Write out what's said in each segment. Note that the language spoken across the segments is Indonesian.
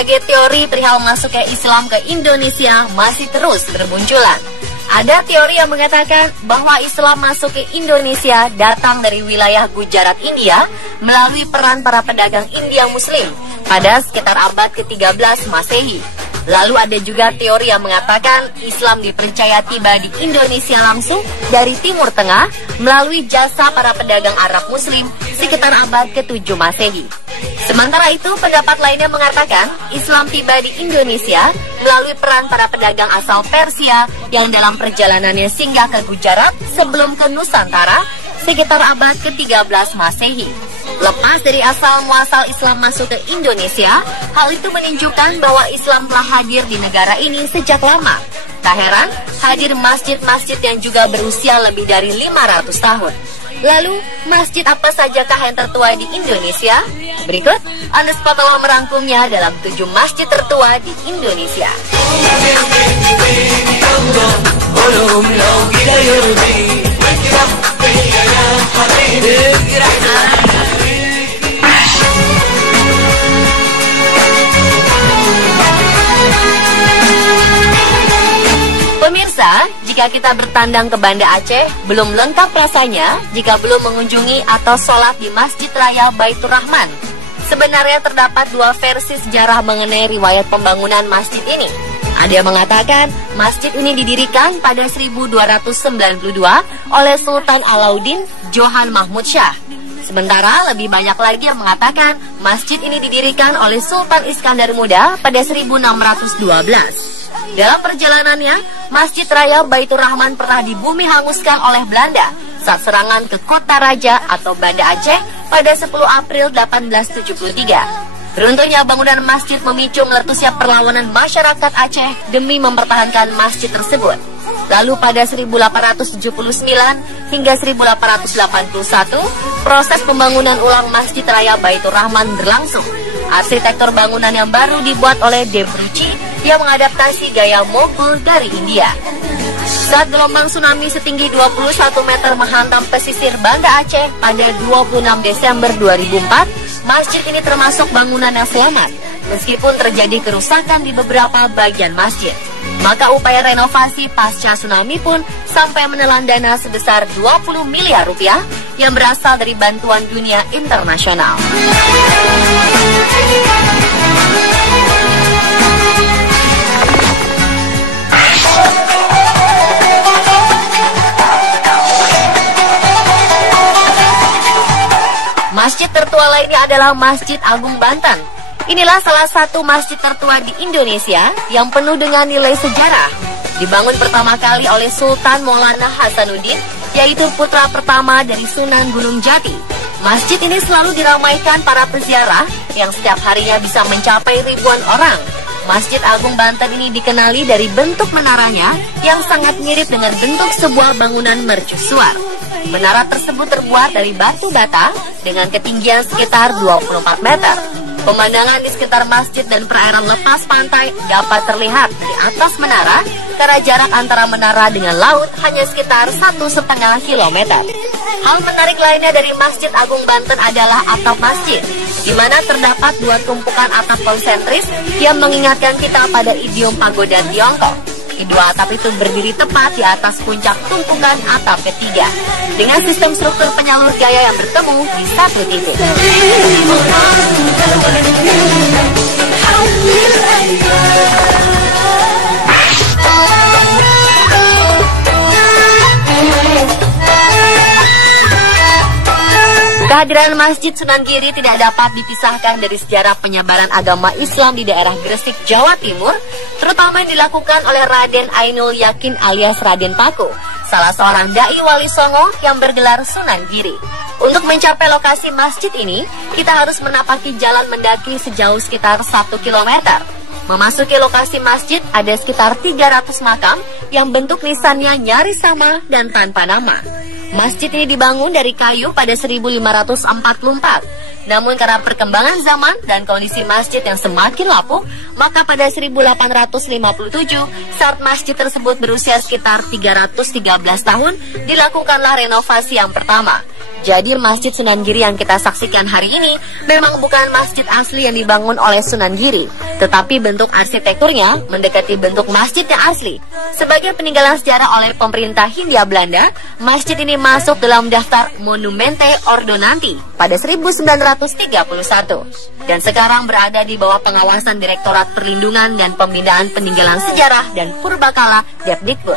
Berbagai teori perihal masuknya Islam ke Indonesia masih terus bermunculan. Ada teori yang mengatakan bahwa Islam masuk ke Indonesia datang dari wilayah Gujarat, India melalui peran para pedagang India Muslim pada sekitar abad ke-13 Masehi. Lalu ada juga teori yang mengatakan Islam dipercaya tiba di Indonesia langsung dari Timur Tengah melalui jasa para pedagang Arab Muslim sekitar abad ke-7 Masehi. Sementara itu, pendapat lainnya mengatakan Islam tiba di Indonesia melalui peran para pedagang asal Persia yang dalam perjalanannya singgah ke Gujarat sebelum ke Nusantara sekitar abad ke-13 Masehi. Lepas dari asal muasal Islam masuk ke Indonesia, hal itu menunjukkan bahwa Islam telah hadir di negara ini sejak lama. Tak heran, hadir masjid-masjid yang juga berusia lebih dari 500 tahun. Lalu, masjid apa sajakah yang tertua di Indonesia? Berikut, Unespot telah merangkumnya dalam 7 masjid tertua di Indonesia. Pemirsa, jika kita bertandang ke Banda Aceh, belum lengkap rasanya jika belum mengunjungi atau sholat di Masjid Raya Baitur Rahman. Sebenarnya terdapat 2 versi sejarah mengenai riwayat pembangunan masjid ini. Ada yang mengatakan masjid ini didirikan pada 1292 oleh Sultan Alauddin Johan Mahmud Shah. Sementara lebih banyak lagi yang mengatakan masjid ini didirikan oleh Sultan Iskandar Muda pada 1612. Dalam perjalanannya, Masjid Raya Baitur Rahman pernah dibumi hanguskan oleh Belanda saat serangan ke Kota Raja atau Banda Aceh pada 10 April 1873. Beruntungnya bangunan masjid memicu meletusnya perlawanan masyarakat Aceh demi mempertahankan masjid tersebut. Lalu pada 1879 hingga 1881, proses pembangunan ulang Masjid Raya Baitur Rahman berlangsung. Arsitektur bangunan yang baru dibuat oleh De Brucci yang mengadaptasi gaya Mughal dari India. Saat gelombang tsunami setinggi 21 meter menghantam pesisir Banda Aceh pada 26 Desember 2004, masjid ini termasuk bangunan yang selamat, meskipun terjadi kerusakan di beberapa bagian masjid. Maka upaya renovasi pasca tsunami pun sampai menelan dana sebesar 20 miliar rupiah yang berasal dari bantuan dunia internasional. Masjid tertua lainnya adalah Masjid Agung Banten. Inilah salah satu masjid tertua di Indonesia yang penuh dengan nilai sejarah. Dibangun pertama kali oleh Sultan Maulana Hasanuddin, yaitu putra pertama dari Sunan Gunung Jati. Masjid ini selalu diramaikan para peziarah yang setiap harinya bisa mencapai ribuan orang. Masjid Agung Banten ini dikenali dari bentuk menaranya yang sangat mirip dengan bentuk sebuah bangunan mercusuar. Menara tersebut terbuat dari batu bata dengan ketinggian sekitar 24 meter. Pemandangan di sekitar masjid dan perairan lepas pantai dapat terlihat di atas menara karena jarak antara menara dengan laut hanya sekitar 1,5 kilometer. Hal menarik lainnya dari Masjid Agung Banten adalah atap masjid, di mana terdapat 2 tumpukan atap konsentris yang mengingatkan kita pada idiom pagoda Tiongkok. Kedua atap itu berdiri tepat di atas puncak tumpukan atap ketiga, dengan sistem struktur penyalur gaya yang bertemu di satu titik. Kehadiran Masjid Sunan Giri tidak dapat dipisahkan dari sejarah penyebaran agama Islam di daerah Gresik, Jawa Timur, terutama yang dilakukan oleh Raden Ainul Yakin alias Raden Paku, salah seorang dai Wali Songo yang bergelar Sunan Giri. Untuk mencapai lokasi masjid ini, kita harus menapaki jalan mendaki sejauh sekitar 1 km. Memasuki lokasi masjid ada sekitar 300 makam yang bentuk nisannya nyaris sama dan tanpa nama. Masjid ini dibangun dari kayu pada 1544. Namun karena perkembangan zaman dan kondisi masjid yang semakin lapuk, maka pada 1857 saat masjid tersebut berusia sekitar 313 tahun, dilakukanlah renovasi yang pertama. Jadi Masjid Sunan Giri yang kita saksikan hari ini memang bukan masjid asli yang dibangun oleh Sunan Giri, tetapi bentuk arsitekturnya mendekati bentuk masjid yang asli. Sebagai peninggalan sejarah oleh pemerintah Hindia Belanda, masjid ini masuk dalam daftar Monumente Ordonanti pada 1931 dan sekarang berada di bawah pengawasan Direktorat Perlindungan dan Pembinaan Peninggalan Sejarah dan Purbakala Depdikbud.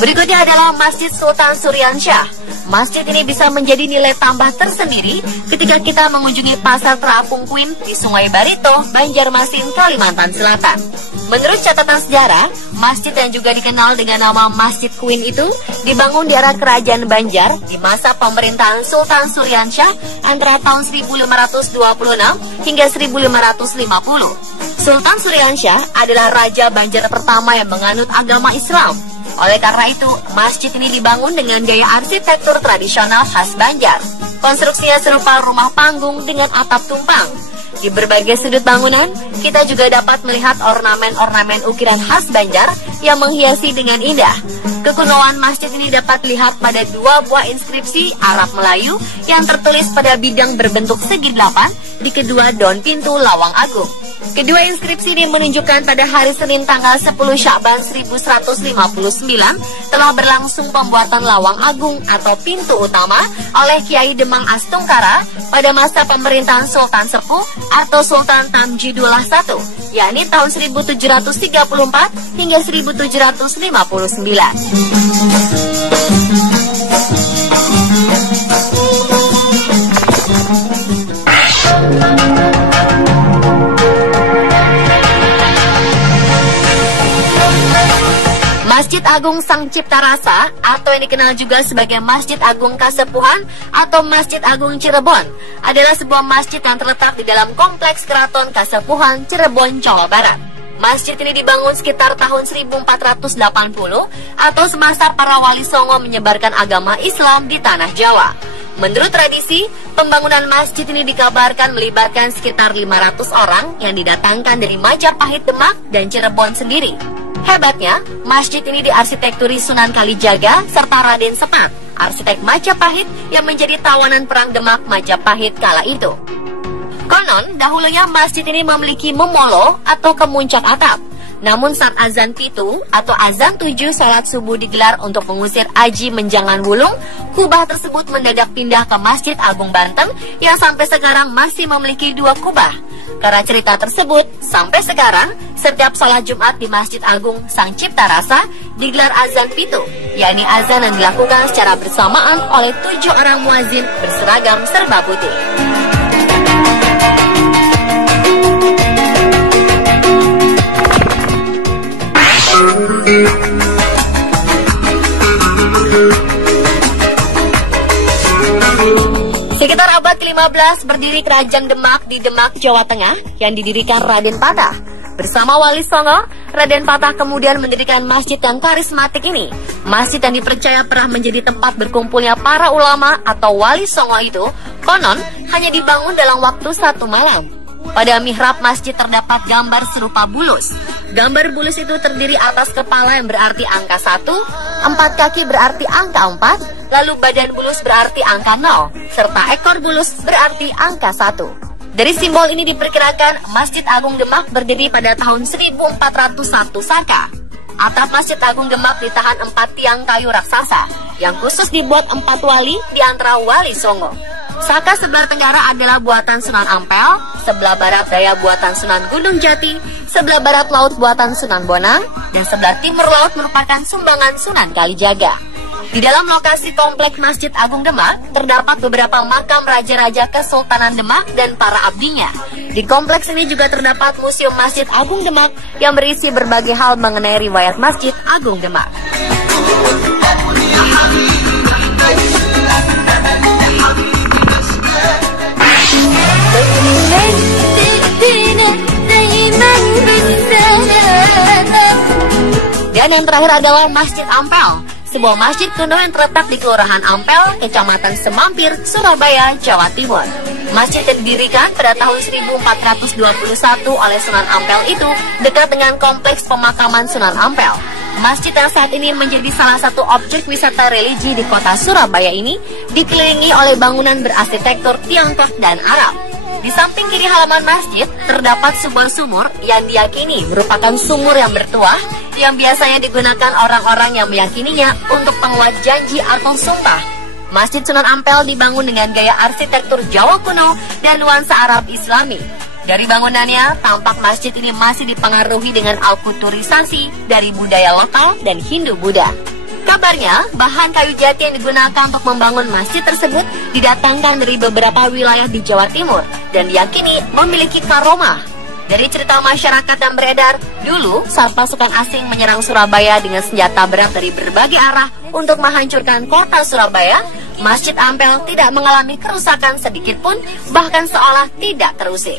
Berikutnya adalah Masjid Sultan Suryansyah. Masjid ini bisa menjadi nilai tambah tersendiri ketika kita mengunjungi Pasar Terapung Kuin di Sungai Barito, Banjarmasin, Kalimantan Selatan. Menurut catatan sejarah, masjid yang juga dikenal dengan nama Masjid Kuin itu dibangun di era Kerajaan Banjar di masa pemerintahan Sultan Suryansyah antara tahun 1526 hingga 1550. Sultan Suryansyah adalah raja Banjar pertama yang menganut agama Islam. Oleh karena itu, masjid ini dibangun dengan gaya arsitektur tradisional khas Banjar. Konstruksinya serupa rumah panggung dengan atap tumpang. Di berbagai sudut bangunan, kita juga dapat melihat ornamen-ornamen ukiran khas Banjar yang menghiasi dengan indah. Kekunoan masjid ini dapat dilihat pada dua buah inskripsi Arab Melayu yang tertulis pada bidang berbentuk segi 8 di kedua daun pintu Lawang Agung. Kedua inskripsi ini menunjukkan pada hari Senin tanggal 10 Sya'ban 1159 telah berlangsung pembuatan Lawang Agung atau pintu utama oleh Kiai Demang Astungkara pada masa pemerintahan Sultan Sepuh atau Sultan Tamjidullah I, yakni tahun 1734 hingga 1759. Masjid Agung Sang Cipta Rasa atau yang dikenal juga sebagai Masjid Agung Kasepuhan atau Masjid Agung Cirebon adalah sebuah masjid yang terletak di dalam kompleks Keraton Kasepuhan, Cirebon, Jawa Barat. Masjid ini dibangun sekitar tahun 1480 atau semasa para wali songo menyebarkan agama Islam di tanah Jawa. Menurut tradisi, pembangunan masjid ini dikabarkan melibatkan sekitar 500 orang yang didatangkan dari Majapahit, Demak, dan Cirebon sendiri. Hebatnya, masjid ini diarsitekturi Sunan Kalijaga serta Raden Sepat, arsitek Majapahit yang menjadi tawanan perang Demak Majapahit kala itu. Konon, dahulunya masjid ini memiliki memolo atau kemuncak atap. Namun saat azan pitu atau azan 7 salat subuh digelar untuk mengusir Aji Menjangan Wulung, kubah tersebut mendadak pindah ke Masjid Agung Banten yang sampai sekarang masih memiliki 2 kubah. Karena cerita tersebut, sampai sekarang setiap salat Jumat di Masjid Agung Sang Cipta Rasa digelar azan pitu, yakni azan yang dilakukan secara bersamaan oleh 7 orang muazin berseragam serba putih. Sekitar abad ke-15 berdiri Kerajaan Demak di Demak, Jawa Tengah yang didirikan Raden Patah. Bersama Wali Songo, Raden Patah kemudian mendirikan masjid yang karismatik ini. Masjid yang dipercaya pernah menjadi tempat berkumpulnya para ulama atau Wali Songo itu, konon hanya dibangun dalam waktu 1 malam. Pada mihrab masjid terdapat gambar serupa bulus. Gambar bulus itu terdiri atas kepala yang berarti angka 1, 4 kaki berarti angka 4, lalu badan bulus berarti angka 0, serta ekor bulus berarti angka 1. Dari simbol ini diperkirakan Masjid Agung Demak berdiri pada tahun 1401 Saka. Atap Masjid Agung Demak ditahan 4 tiang kayu raksasa yang khusus dibuat 4 wali di antara Wali Songo. Saka sebelah tenggara adalah buatan Sunan Ampel, sebelah barat daya buatan Sunan Gunung Jati, sebelah barat laut buatan Sunan Bonang, dan sebelah timur laut merupakan sumbangan Sunan Kalijaga. Di dalam lokasi komplek Masjid Agung Demak, terdapat beberapa makam raja-raja Kesultanan Demak dan para abdinya. Di kompleks ini juga terdapat Museum Masjid Agung Demak yang berisi berbagai hal mengenai riwayat Masjid Agung Demak. Dan yang terakhir adalah Masjid Ampel. sebuah masjid kuno yang terletak di Kelurahan Ampel, Kecamatan Semampir, Surabaya, Jawa Timur. Masjid yang didirikan pada tahun 1421 oleh Sunan Ampel itu dekat dengan kompleks pemakaman Sunan Ampel. Masjid yang saat ini menjadi salah satu objek wisata religi di kota Surabaya ini dikelilingi oleh bangunan berarsitektur Tiongkok dan Arab. Di samping kiri halaman masjid terdapat sebuah sumur yang diyakini merupakan sumur yang bertuah yang biasanya digunakan orang-orang yang meyakininya untuk penguat janji atau sumpah. Masjid Sunan Ampel dibangun dengan gaya arsitektur Jawa kuno dan nuansa Arab Islami. Dari bangunannya, tampak masjid ini masih dipengaruhi dengan alkulturisasi dari budaya lokal dan Hindu-Buddha. Kabarnya, bahan kayu jati yang digunakan untuk membangun masjid tersebut didatangkan dari beberapa wilayah di Jawa Timur dan diyakini memiliki karomah. Dari cerita masyarakat yang beredar, dulu saat pasukan asing menyerang Surabaya dengan senjata berat dari berbagai arah untuk menghancurkan kota Surabaya, Masjid Ampel tidak mengalami kerusakan sedikit pun, bahkan seolah tidak terusik.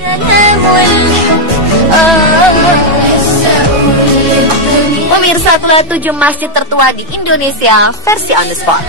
Pemirsa, itulah 7 masjid tertua di Indonesia versi on the spot.